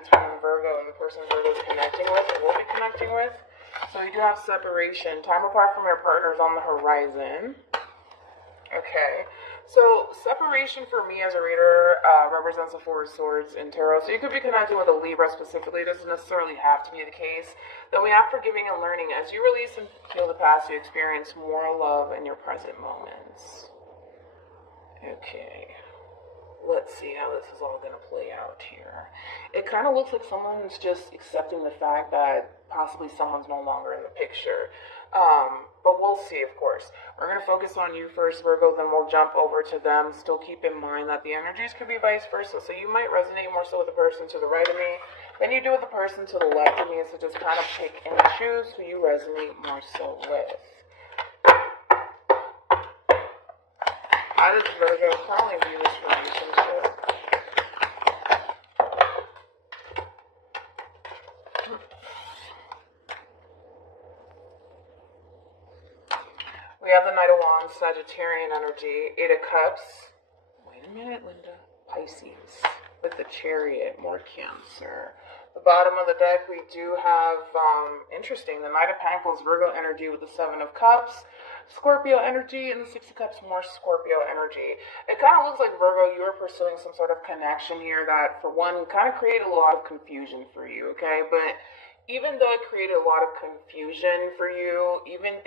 between Virgo and the person Virgo is connecting with or will be connecting with. So you do have separation. Time apart from your partner is on the horizon. Okay. So separation for me as a reader represents the Four of Swords in tarot. So you could be connecting with a Libra specifically. It doesn't necessarily have to be the case. Then we have forgiving and learning. As you release and heal the past, you experience more love in your present moments. Okay. Let's see how this is all going to play out here. It kind of looks like someone's just accepting the fact that possibly someone's no longer in the picture. But we'll see, of course. We're going to focus on you first, Virgo, then we'll jump over to them. Still keep in mind that the energies could be vice versa. So you might resonate more so with the person to the right of me than you do with the person to the left of me. So just kind of pick and choose who you resonate more so with. How does Virgo currently view this relationship? We have the Knight of Wands, Sagittarian energy, Eight of Cups. Wait a minute, Linda. Pisces with the Chariot, more Cancer. The bottom of the deck, we do have, interesting, the Knight of Pentacles, Virgo energy with the Seven of Cups, Scorpio energy, and the Six of Cups, more Scorpio energy. It kind of looks like, Virgo, you are pursuing some sort of connection here that, for one, kind of created a lot of confusion for you, okay? But even though it created a lot of confusion for you, even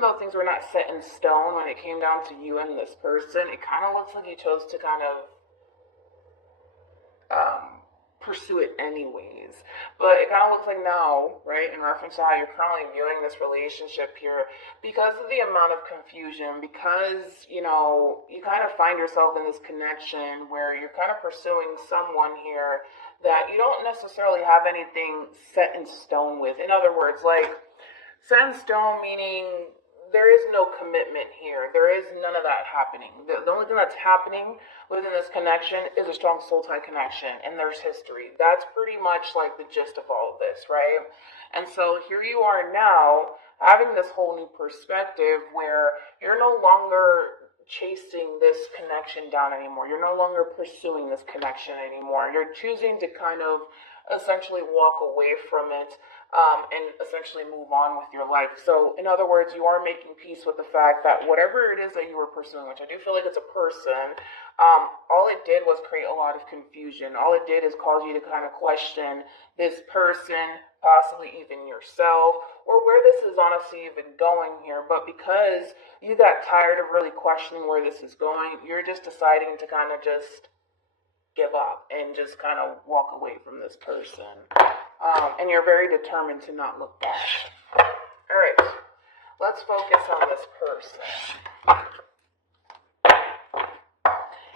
though things were not set in stone when it came down to you and this person, it kind of looks like you chose to kind of pursue it anyways. But it kind of looks like now, right, in reference to how you're currently viewing this relationship here, because of the amount of confusion, because, you know, you kind of find yourself in this connection where you're kind of pursuing someone here that you don't necessarily have anything set in stone with. In other words, like, set in stone meaning there is no commitment here. There is none of that happening. The only thing that's happening within this connection is a strong soul tie connection, and there's history. That's pretty much like the gist of all of this, right? And so here you are now, having this whole new perspective where you're no longer chasing this connection down anymore. You're no longer pursuing this connection anymore. You're choosing to kind of essentially walk away from it and essentially move on with your life. So in other words, you are making peace with the fact that whatever it is that you were pursuing, which I do feel like it's a person, all it did was create a lot of confusion. All it did is cause you to kind of question this person, possibly even yourself, or where this is honestly even going here. But because you got tired of really questioning where this is going, you're just deciding to kind of just give up and just kind of walk away from this person. And you're very determined to not look back. All right, let's focus on this person.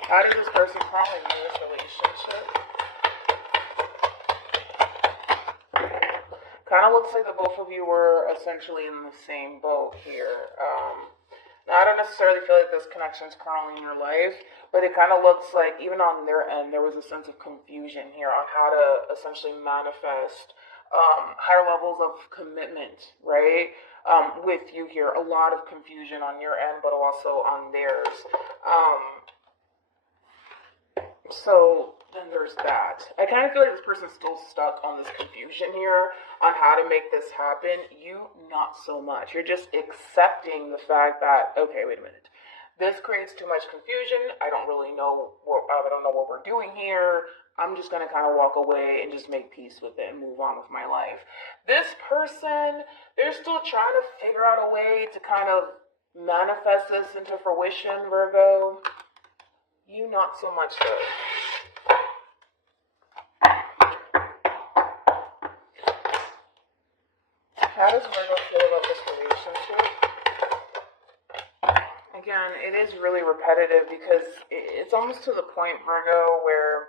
How does this person currently view this relationship? Kind of looks like the both of you were essentially in the same boat here. Now, I don't necessarily feel like this connection is currently in your life, but it kind of looks like even on their end, there was a sense of confusion here on how to essentially manifest higher levels of commitment, right? With you here. A lot of confusion on your end, but also on theirs. So then there's that. I kind of feel like this person's still stuck on this confusion here on how to make this happen. You, not so much. You're just accepting the fact that, okay, wait a minute. This creates too much confusion. I don't know what we're doing here. I'm just going to kind of walk away and just make peace with it and move on with my life. This person, they're still trying to figure out a way to kind of manifest this into fruition, Virgo. You, not so much so. How does Virgo feel about this relationship? Again, it is really repetitive because it's almost to the point, Virgo, where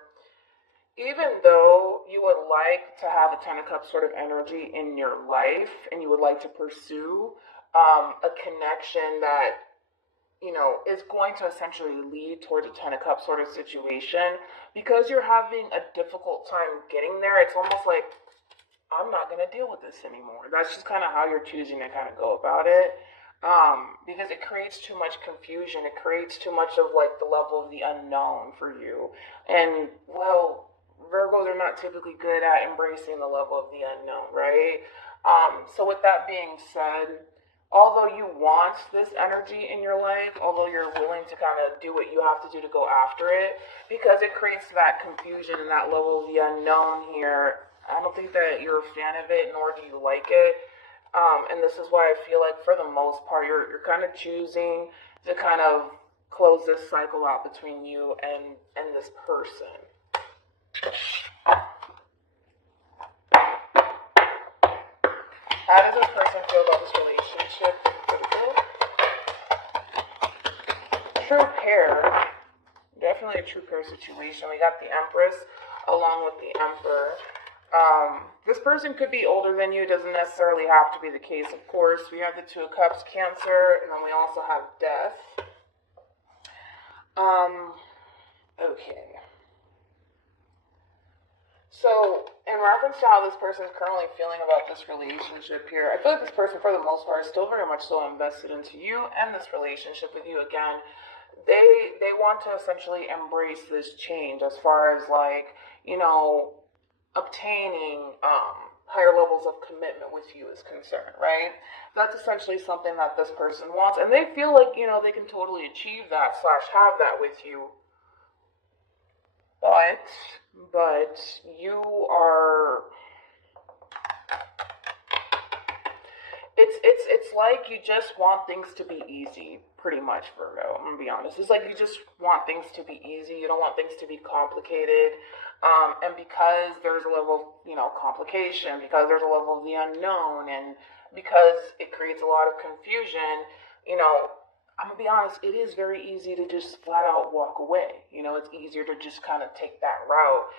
even though you would like to have a Ten of Cups sort of energy in your life and you would like to pursue a connection that, you know, is going to essentially lead towards a Ten of Cups sort of situation, because you're having a difficult time getting there, it's almost like, I'm not going to deal with this anymore. That's just kind of how you're choosing to kind of go about it. Because it creates too much confusion. It creates too much of like the level of the unknown for you. And well, Virgos are not typically good at embracing the level of the unknown, right? So with that being said, although you want this energy in your life, although you're willing to kind of do what you have to do to go after it, because it creates that confusion and that level of the unknown here, I don't think that you're a fan of it, nor do you like it. And this is why I feel like for the most part, you're kind of choosing to kind of close this cycle out between you and this person. How does this person feel about this relationship? True pair. Definitely a true pair situation. We got the Empress along with the Emperor. This person could be older than you. It doesn't necessarily have to be the case, of course. We have the Two of Cups, Cancer, and then we also have Death. Okay. So, in reference to how this person is currently feeling about this relationship here, I feel like this person, for the most part, is still very much so invested into you and this relationship with you. Again, they want to essentially embrace this change as far as, like, you know, obtaining higher levels of commitment with you is concerned, right? That's essentially something that this person wants, and they feel like, you know, they can totally achieve that / have that with you. But you are, it's like you just want things to be easy, pretty much, Virgo. I'm gonna be honest. It's like you just want things to be easy. You don't want things to be complicated. And because there's a level of, you know, complication, because there's a level of the unknown, and because it creates a lot of confusion, you know, I'm gonna be honest, it is very easy to just flat out walk away. You know, it's easier to just kind of take that route.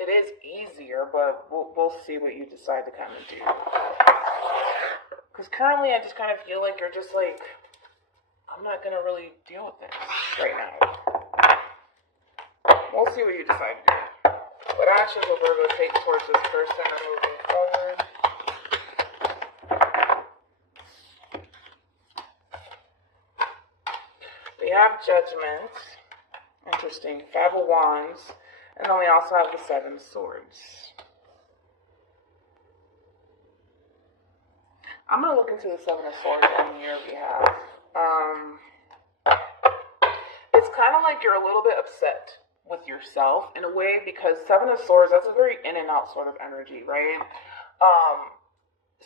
It is easier, but we'll see what you decide to kind of do. Because currently I just kind of feel like you're just like, I'm not gonna really deal with this right now. We'll see what you decide to do. What actions will Virgo take towards this person moving forward? We have Judgment. Interesting. 5 of Wands. And then we also have the 7 of Swords. I'm going to look into the 7 of Swords on your behalf. It's kind of like you're a little bit upset with yourself in a way, because 7 of Swords, that's a very in and out sort of energy, right?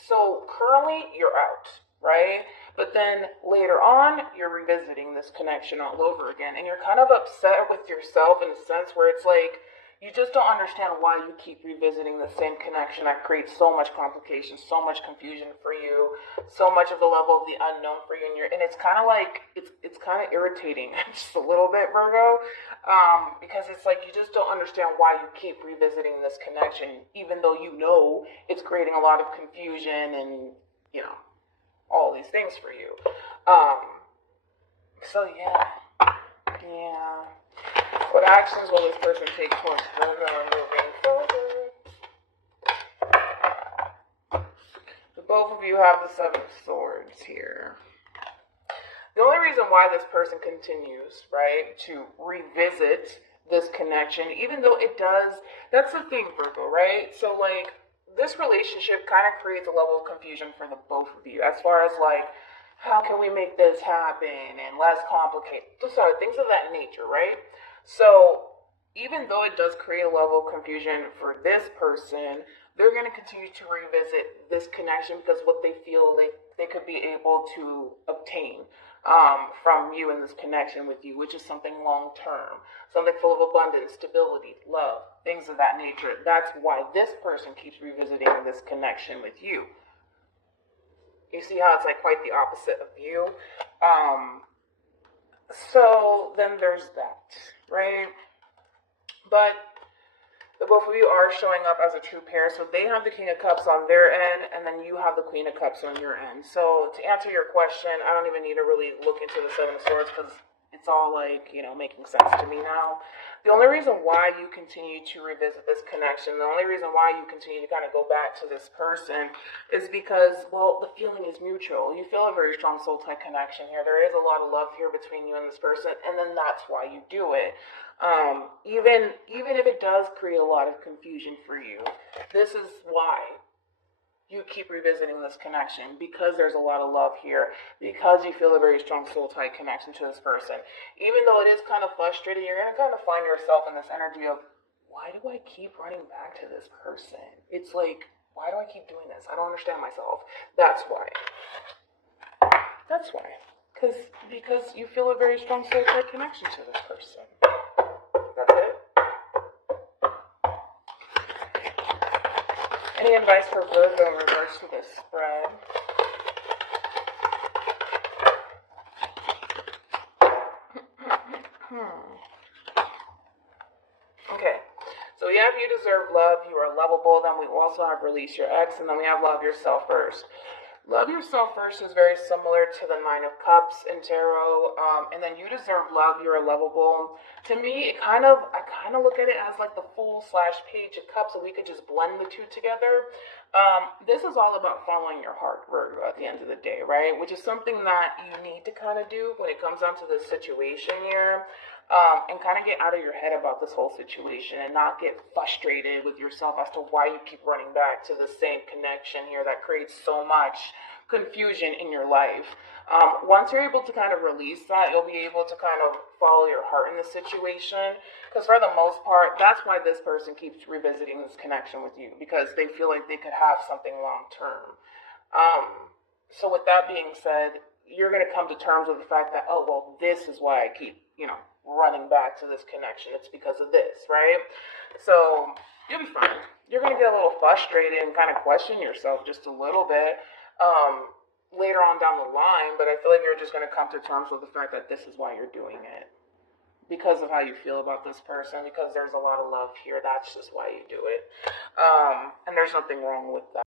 So currently you're out, right? But then later on, you're revisiting this connection all over again, and you're kind of upset with yourself in a sense where it's like, you just don't understand why you keep revisiting the same connection that creates so much complication, so much confusion for you, so much of the level of the unknown for you, and it's kind of like, it's kind of irritating just a little bit, Virgo, because it's like you just don't understand why you keep revisiting this connection, even though you know it's creating a lot of confusion and, you know, all these things for you. So yeah. What actions will this person take towards Virgo moving forward? The both of you have the 7 of Swords here. The only reason why this person continues, right, to revisit this connection, even though it does, that's the thing, Virgo, right? So, like, this relationship kind of creates a level of confusion for the both of you, as far as, like, how can we make this happen and less complicated, sorry, things of that nature, right? So even though it does create a level of confusion for this person, they're going to continue to revisit this connection because what they feel they could be able to obtain from you in this connection with you, which is something long term, something full of abundance, stability, love, things of that nature. That's why this person keeps revisiting this connection with you. You see how it's like quite the opposite of you? So then there's that, right? But the both of you are showing up as a true pair. So they have the King of Cups on their end, and then you have the Queen of Cups on your end. So to answer your question, I don't even need to really look into the 7 of Swords because It's all like, making sense to me now. The only reason why you continue to revisit this connection, the only reason why you continue to kind of go back to this person is because, well, the feeling is mutual. You feel a very strong soul tie connection here. There is a lot of love here between you and this person, and then that's why you do it. Even if it does create a lot of confusion for you, this is why you keep revisiting this connection, because there's a lot of love here, because you feel a very strong soul tie connection to this person. Even though it is kind of frustrating, you're going to kind of find yourself in this energy of, why do I keep running back to this person? It's like, why do I keep doing this? I don't understand myself. That's why. That's why. Because you feel a very strong soul tie connection to this person. That's it. Any advice for Virgo in regards to this spread? Okay, so we have you deserve love, you are lovable, then we also have release your ex, and then we have love yourself first. Love yourself first is very similar to the Nine of Cups in tarot, and then you deserve love, you're lovable. To me, I kind of look at it as like the Fool/Page of Cups, so we could just blend the two together. This is all about following your heart, Virgo, at the end of the day, right? Which is something that you need to kind of do when it comes down to this situation here. And kind of get out of your head about this whole situation and not get frustrated with yourself as to why you keep running back to the same connection here that creates so much confusion in your life. Once you're able to kind of release that, you'll be able to kind of follow your heart in the situation, because for the most part, that's why this person keeps revisiting this connection with you, because they feel like they could have something long term. So with that being said, you're going to come to terms with the fact that, oh, well, this is why I keep, running back to this connection. It's because of this, right? So you'll be fine. You're going to get a little frustrated and kind of question yourself just a little bit later on down the line, but I feel like you're just going to come to terms with the fact that this is why you're doing it. Because of how you feel about this person, because there's a lot of love here. That's just why you do it. And there's nothing wrong with that.